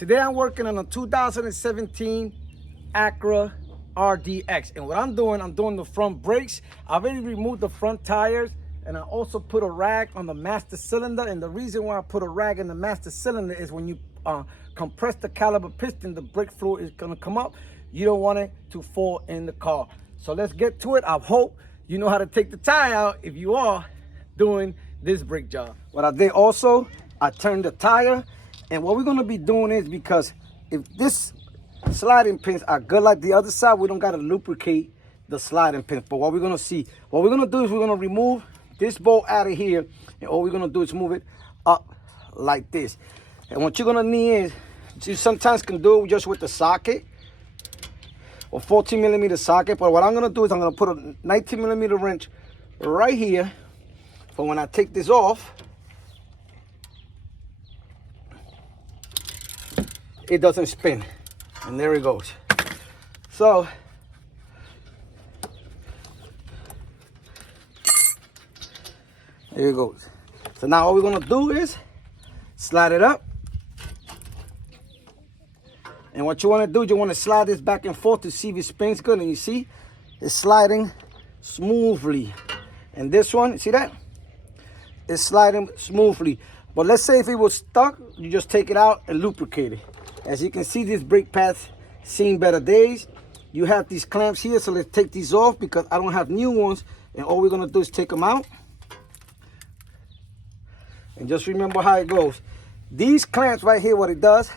Today I'm working on a 2017 Acura RDX, and what I'm doing the front brakes. I've already removed the front tires, and I also put a rag on the master cylinder. And the reason why I put a rag in the master cylinder is when you compress the caliper piston, the brake fluid is gonna come up. You don't want it to fall in the car. So let's get to it. I hope you know how to take the tire out if you are doing this brake job. What I did also, I turned the tire, and what we're gonna be doing is, because if this sliding pins are good like the other side, we don't gotta lubricate the sliding pins. But what we're gonna do is we're gonna remove this bolt out of here, and all we're gonna do is move it up like this. And what you're gonna need is, you sometimes can do it just with the socket or 14mm socket, but what I'm gonna do is I'm gonna put a 19mm wrench right here for when I take this off, it doesn't spin. And there it goes. So there it goes. So now all we're gonna do is slide it up. And what you wanna do, you wanna slide this back and forth to see if it spins good. And you see, it's sliding smoothly. And this one, see that? It's sliding smoothly. But let's say if it was stuck, you just take it out and lubricate it. As you can see, this brake pad's seen better days. You have these clamps here, so let's take these off because I don't have new ones. And all we're gonna do is take them out. And just remember how it goes. These clamps right here, what it does,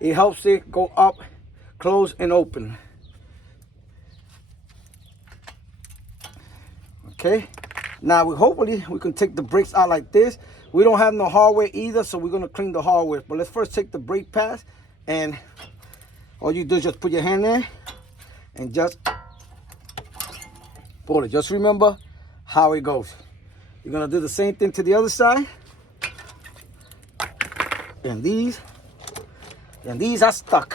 it helps it go up, close, and open. Okay, now hopefully we can take the brakes out like this. We don't have no hardware either, so we're gonna clean the hardware. But let's first take the brake pads, and all you do is just put your hand there and just pull it. Just remember how it goes. You're gonna do the same thing to the other side. And these are stuck.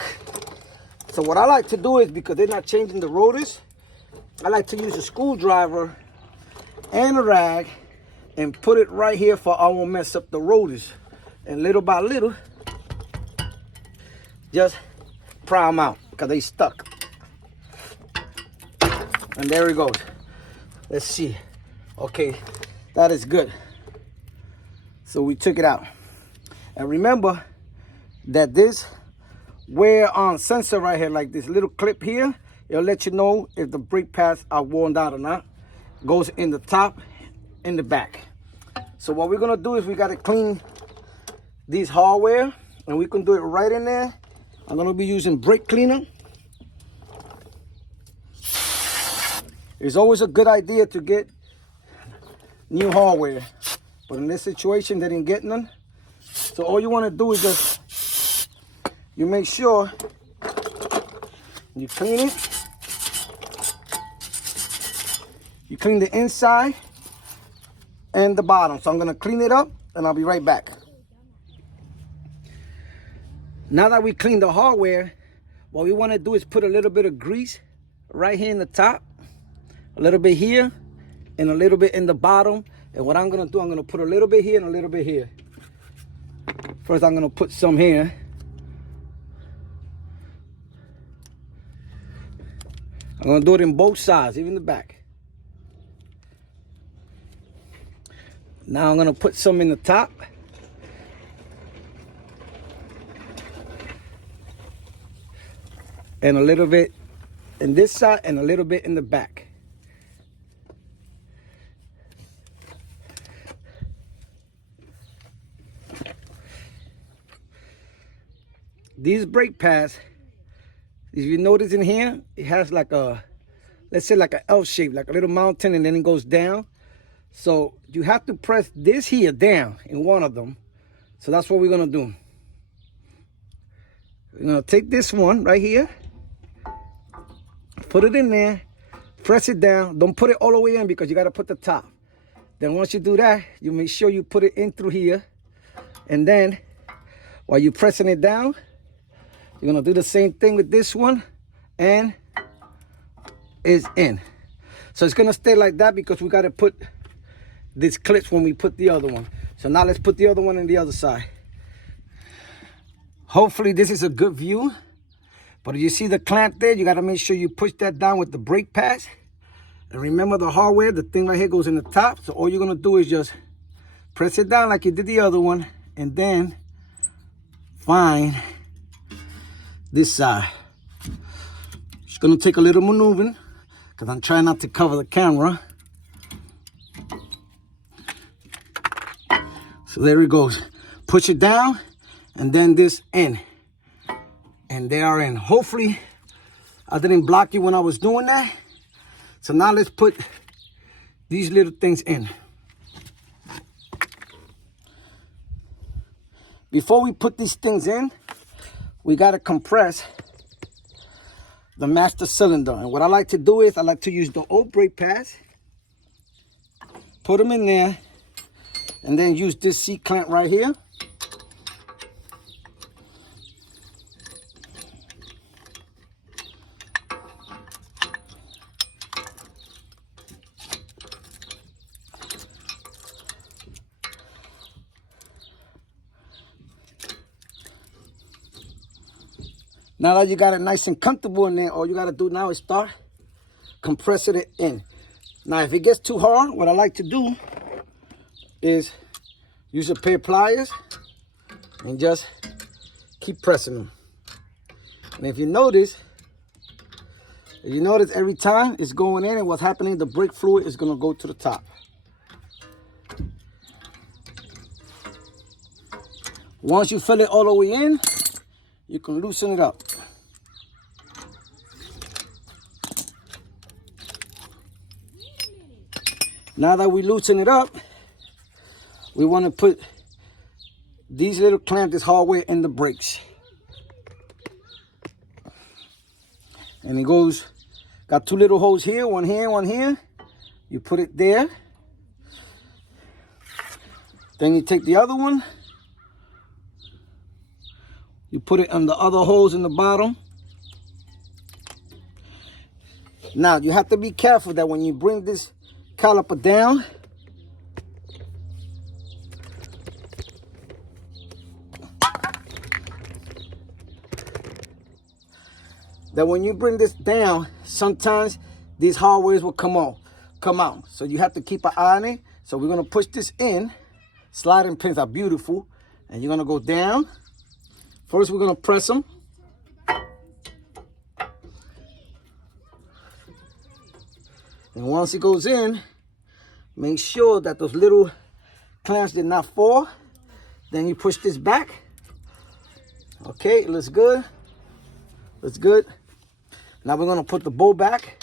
So what I like to do is, because they're not changing the rotors, I like to use a screwdriver and a rag and put it right here for I won't mess up the rotors. And little by little, just pry them out because they stuck. And there it goes. Let's see. Okay, that is good. So we took it out. And remember that this wear on sensor right here, like this little clip here, it'll let you know if the brake pads are worn down or not. Goes in the top, in the back. So what we're gonna do is we gotta clean these hardware, and we can do it right in there. I'm gonna be using brake cleaner. It's always a good idea to get new hardware, but in this situation they didn't get none. So all you wanna do is just, you make sure you clean it. You clean the inside and the bottom. So I'm gonna clean it up and I'll be right back. Now that we cleaned the hardware, what we wanna do is put a little bit of grease right here in the top, a little bit here, and a little bit in the bottom. And what I'm gonna do, I'm gonna put a little bit here and a little bit here. First, I'm gonna put some here. I'm gonna do it in both sides, even the back. Now I'm gonna put some in the top. And a little bit in this side and a little bit in the back. These brake pads, if you notice in here, it has like a, let's say like an L shape, like a little mountain, and then it goes down. So you have to press this here down in one of them. So that's what we're gonna do. We're gonna take this one right here, put it in there, press it down. Don't put it all the way in because you gotta put the top. Then once you do that, you make sure you put it in through here. And then while you're pressing it down, you're gonna do the same thing with this one, and it's in. So it's gonna stay like that because we gotta put these clips when we put the other one. So now let's put the other one on the other side. Hopefully this is a good view. But you see the clamp there, you gotta make sure you push that down with the brake pads. And remember the hardware, the thing right here goes in the top. So all you're gonna do is just press it down like you did the other one, and then find this side. It's gonna take a little maneuvering because I'm trying not to cover the camera. So there it goes. Push it down, and then this in. And they are in. Hopefully, I didn't block you when I was doing that. So now let's put these little things in. Before we put these things in, we gotta compress the master cylinder. And what I like to do is, I like to use the old brake pads, put them in there, and then use this C-clamp right here. Now that you got it nice and comfortable in there, all you got to do now is start compressing it in. Now, if it gets too hard, what I like to do is use a pair of pliers and just keep pressing them. And if you notice every time it's going in and what's happening, the brake fluid is going to go to the top. Once you fill it all the way in, you can loosen it up. Now that we loosen it up, we want to put these little clamps, this hardware, in the brakes. And it goes, got two little holes here, one here, one here. You put it there. Then you take the other one. You put it on the other holes in the bottom. Now, you have to be careful that when you bring this caliper down, sometimes these hardwares will come out. So you have to keep an eye on it. So we're gonna push this in. Sliding pins are beautiful. And you're gonna go down. First, we're gonna press them. And once it goes in, make sure that those little clamps did not fall. Then you push this back. Okay, it looks good. Looks good. Now we're gonna put the bolt back.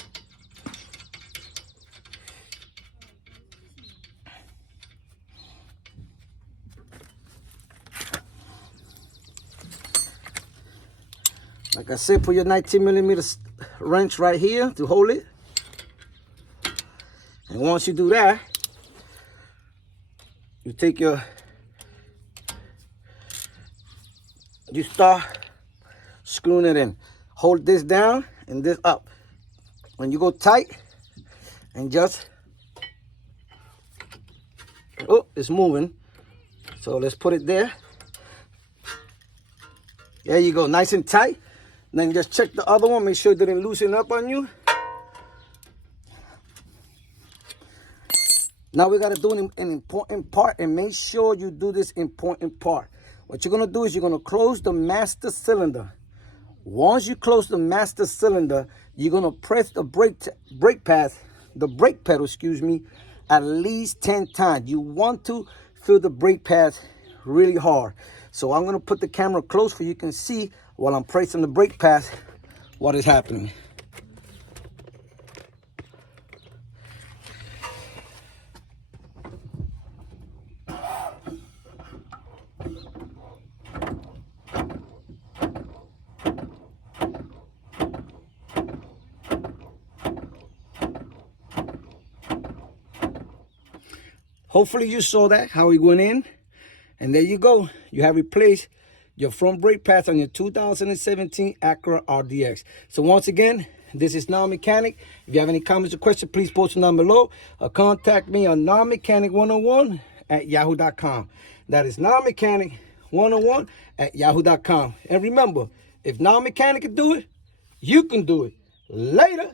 Like I said, put your 19mm wrench right here to hold it. And once you do that, you start screwing it in. Hold this down and this up. When you go tight, and just, oh, it's moving. So let's put it there. There you go, nice and tight. Then just check the other one, make sure it didn't loosen up on you. Now we got to do an important part, and make sure you do this important part. What you're going to do is you're going to close the master cylinder. Once you close the master cylinder, you're going to press the brake pedal, excuse me, at least 10 times. You want to feel the brake pads really hard. So I'm going to put the camera close so you can see while I'm pressing the brake pads what is happening. Hopefully you saw that, how it went in. And there you go. You have replaced your front brake pads on your 2017 Acura RDX. So once again, this is Non-Mechanic. If you have any comments or questions, please post them down below. Or contact me on nonmechanic101 at yahoo.com. That is 101@yahoo.com. And remember, if non-mechanic can do it, you can do it. Later.